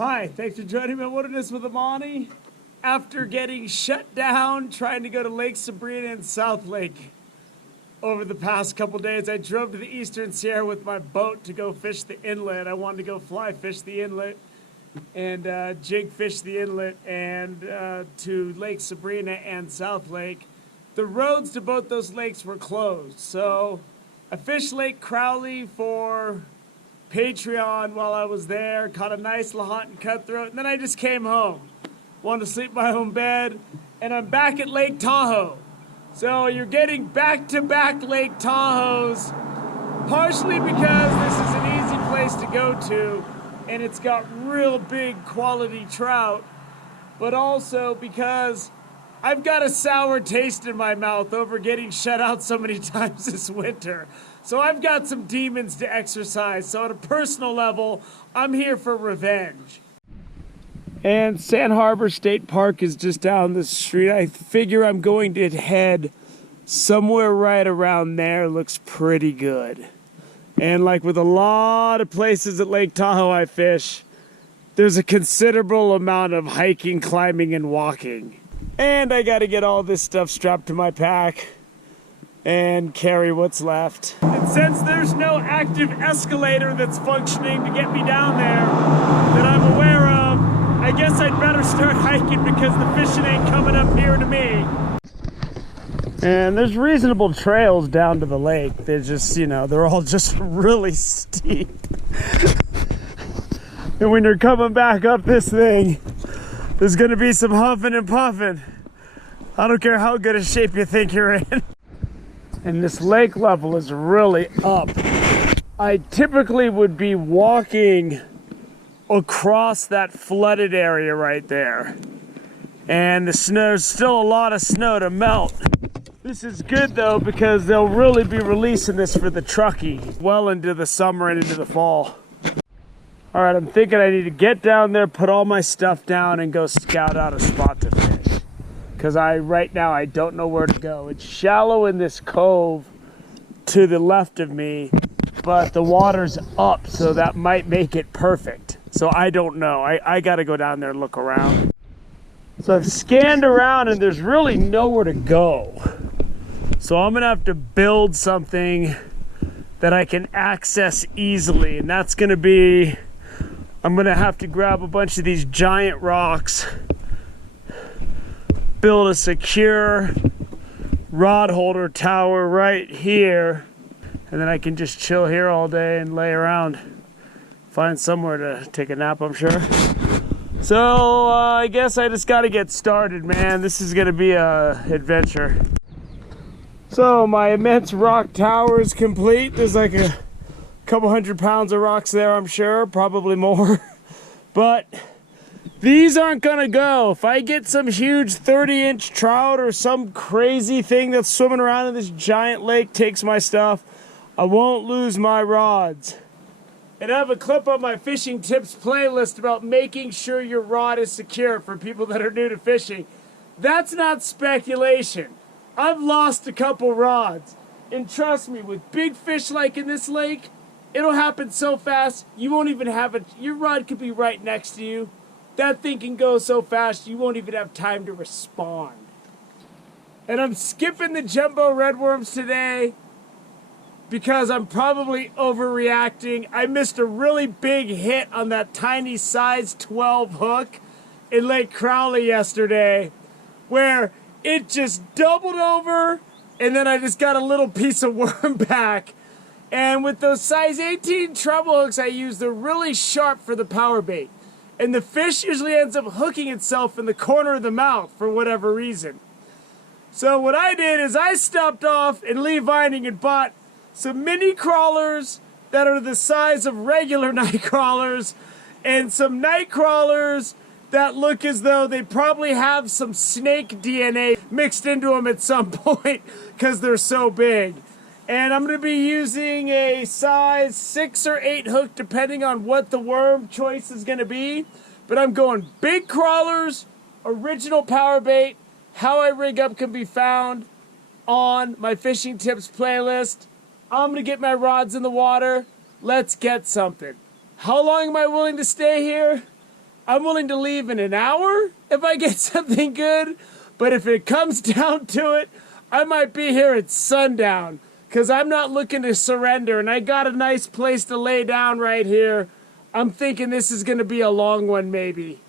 Hi, thanks for joining me on Wilderness with Amani. After getting shut down trying to go to Lake Sabrina and South Lake over the past couple days, I drove to the Eastern Sierra with my boat to go fish the inlet. I wanted to go fly fish the inlet and jig fish the inlet and to Lake Sabrina and South Lake. The roads to both those lakes were closed, so I fished Lake Crowley for Patreon while I was there, caught a nice lahontan cutthroat, and then I just came home. Wanted to sleep in my own bed, and I'm back at Lake Tahoe. So you're getting back-to-back Lake Tahoes, partially because this is an easy place to go to, and it's got real big quality trout, but also because I've got a sour taste in my mouth over getting shut out so many times this winter. So I've got some demons to exercise. So at a personal level, I'm here for revenge. And Sand Harbor State Park is just down the street. I figure I'm going to head somewhere right around there. Looks pretty good. And like with a lot of places at Lake Tahoe I fish, there's a considerable amount of hiking, climbing, and walking. And I gotta get all this stuff strapped to my pack and carry what's left. And since there's no active escalator that's functioning to get me down there that I'm aware of, I guess I'd better start hiking because the fishing ain't coming up here to me. And there's reasonable trails down to the lake. They're just, they're all just really steep. And when you're coming back up this thing, there's gonna be some huffing and puffing. I don't care how good a shape you think you're in. And this lake level is really up. I typically would be walking across that flooded area right there. And there's still a lot of snow to melt. This is good though because they'll really be releasing this for the truckee well into the summer and into the fall. All right, I'm thinking I need to get down there, put all my stuff down, and go scout out a spot to fish. Because right now I don't know where to go. It's shallow in this cove to the left of me, but the water's up, so that might make it perfect. So I don't know. I got to go down there and look around. So I've scanned around, and there's really nowhere to go. So I'm going to have to build something that I can access easily, and that's going to be... I'm gonna have to grab a bunch of these giant rocks, build a secure rod holder tower right here, and then I can just chill here all day and lay around. Find somewhere to take a nap, I'm sure. So I guess I just gotta get started, man. This is gonna be a adventure. So my immense rock tower is complete. There's like a couple 100 pounds of rocks there, I'm sure, probably more. But these aren't gonna go. If I get some huge 30-inch trout or some crazy thing that's swimming around in this giant lake takes my stuff, I won't lose my rods. And I have a clip on my fishing tips playlist about making sure your rod is secure for people that are new to fishing. That's not speculation. I've lost a couple rods. And trust me, with big fish like in this lake, it'll happen so fast, you won't even have it. Your rod could be right next to you. That thing can go so fast, you won't even have time to respond. And I'm skipping the jumbo redworms today because I'm probably overreacting. I missed a really big hit on that tiny size 12 hook in Lake Crowley yesterday where it just doubled over and then I just got a little piece of worm back. And with those size 18 treble hooks I use, they're really sharp for the power bait. And the fish usually ends up hooking itself in the corner of the mouth for whatever reason. So what I did is I stopped off in Lee Vining and bought some mini crawlers that are the size of regular night crawlers and some night crawlers that look as though they probably have some snake DNA mixed into them at some point because they're so big. And I'm going to be using a size 6 or 8 hook depending on what the worm choice is going to be. But I'm going big crawlers, original power bait. How I rig up can be found on my fishing tips playlist. I'm going to get my rods in the water. Let's get something. How long am I willing to stay here? I'm willing to leave in an hour if I get something good. But if it comes down to it, I might be here at sundown because I'm not looking to surrender. And I got a nice place to lay down right here. I'm thinking this is going to be a long one maybe.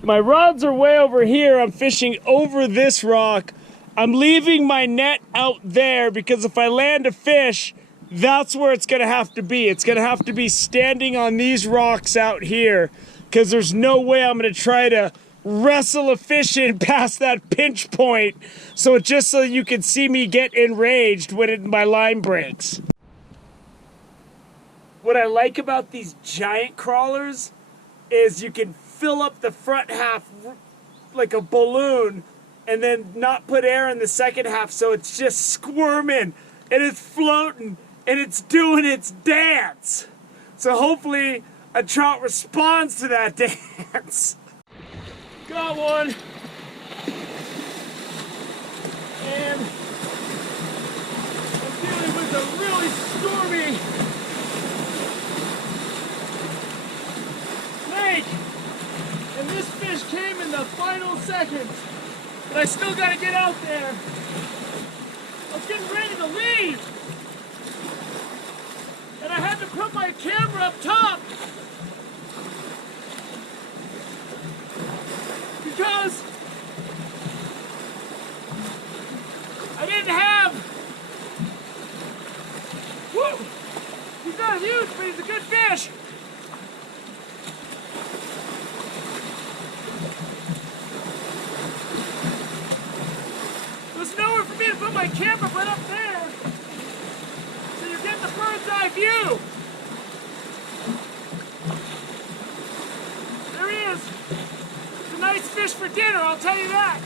My rods are way over here. I'm fishing over this rock. I'm leaving my net out there because if I land a fish, that's where it's going to have to be. It's going to have to be standing on these rocks out here because there's no way I'm going to try to wrestle a fish in past that pinch point so you can see me get enraged when my line breaks. What I like about these giant crawlers is you can fill up the front half like a balloon and then not put air in the second half so it's just squirming and it's floating and it's doing its dance. So hopefully a trout responds to that dance. Got one. And I'm dealing with a really stormy lake. And this fish came in the final seconds. But I still gotta get out there. I was getting ready to leave. And I had to put my camera up top. Because I didn't have. Woo! He's not huge, but he's a good fish. There's nowhere for me to put my camera but up there. So you're getting the bird's eye view. There he is. It's a nice fish for dinner, I'll tell you that.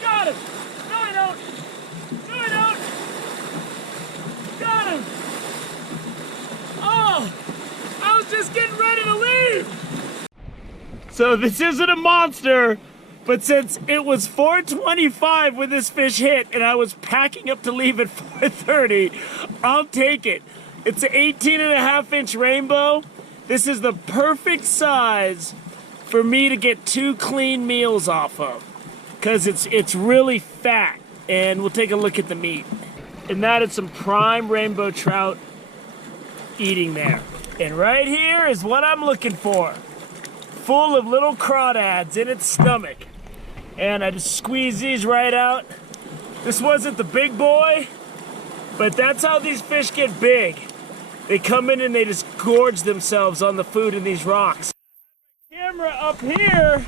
Got him. No, I don't. No, I don't. Got him. Oh, I was just getting ready to leave. So this isn't a monster, but since it was 4:25 when this fish hit and I was packing up to leave at 4:30, I'll take it. It's an 18.5-inch rainbow. This is the perfect size for me to get 2 clean meals off of because it's really fat. And we'll take a look at the meat. And that is some prime rainbow trout eating there. And right here is what I'm looking for. Full of little crawdads in its stomach. And I just squeeze these right out. This wasn't the big boy, but that's how these fish get big. They come in and they just gorge themselves on the food in these rocks. Camera up here,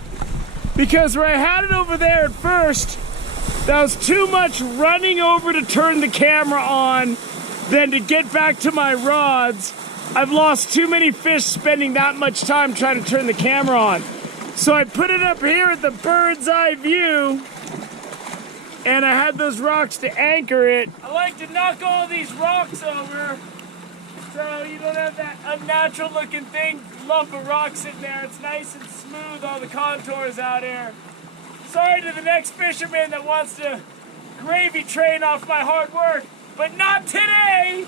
because where I had it over there at first, that was too much running over to turn the camera on than to get back to my rods. I've lost too many fish spending that much time trying to turn the camera on. So I put it up here at the bird's eye view, and I had those rocks to anchor it. I like to knock all these rocks over so you don't have that unnatural looking lump of rock sitting there. It's nice and smooth, all the contours out here. Sorry to the next fisherman that wants to gravy train off my hard work, but not today!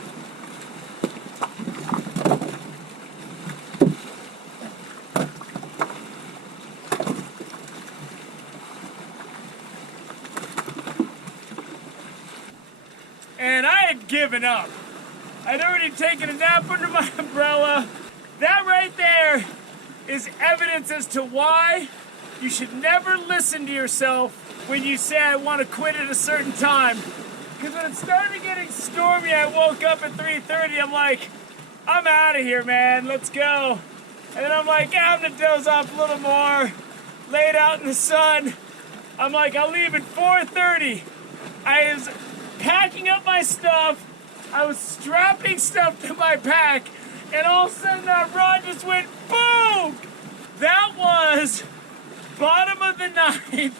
And I had given up. I'd already taken a nap under my umbrella. That right there is evidence as to why you should never listen to yourself when you say I want to quit at a certain time. Because when it started getting stormy, I woke up at 3:30. I'm like, I'm out of here, man. Let's go. And then I'm like, yeah, I'm gonna doze off a little more. Laid out in the sun. I'm like, I'll leave at 4:30. I was packing up my stuff. I was strapping stuff to my pack, and all of a sudden that rod just went boom! That was bottom of the ninth,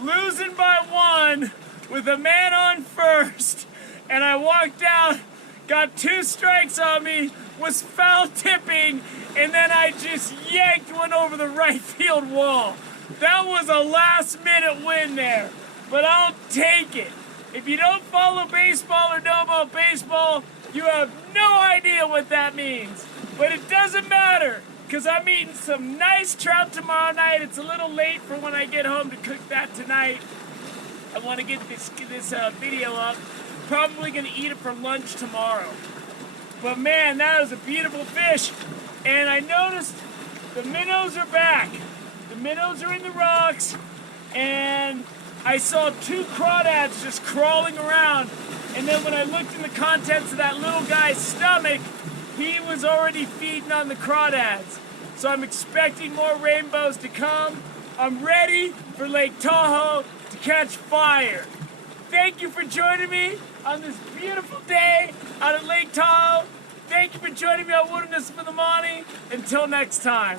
losing by 1 with a man on first, and I walked out, got 2 strikes on me, was foul tipping, and then I just yanked one over the right field wall. That was a last minute win there, but I'll take it. If you don't follow baseball or know about baseball, You have no idea what that means. But it doesn't matter, because I'm eating some nice trout tomorrow night. It's a little late for when I get home to cook that tonight. I want to get this video up. Probably going to eat it for lunch tomorrow. But man, that was a beautiful fish. And I noticed the minnows are back. The minnows are in the rocks. And I saw 2 crawdads just crawling around. And then when I looked in the contents of that little guy's stomach, he was already feeding on the crawdads. So I'm expecting more rainbows to come. I'm ready for Lake Tahoe to catch fire. Thank you for joining me on this beautiful day out at Lake Tahoe. Thank you for joining me on Wilderness for the Money. Until next time.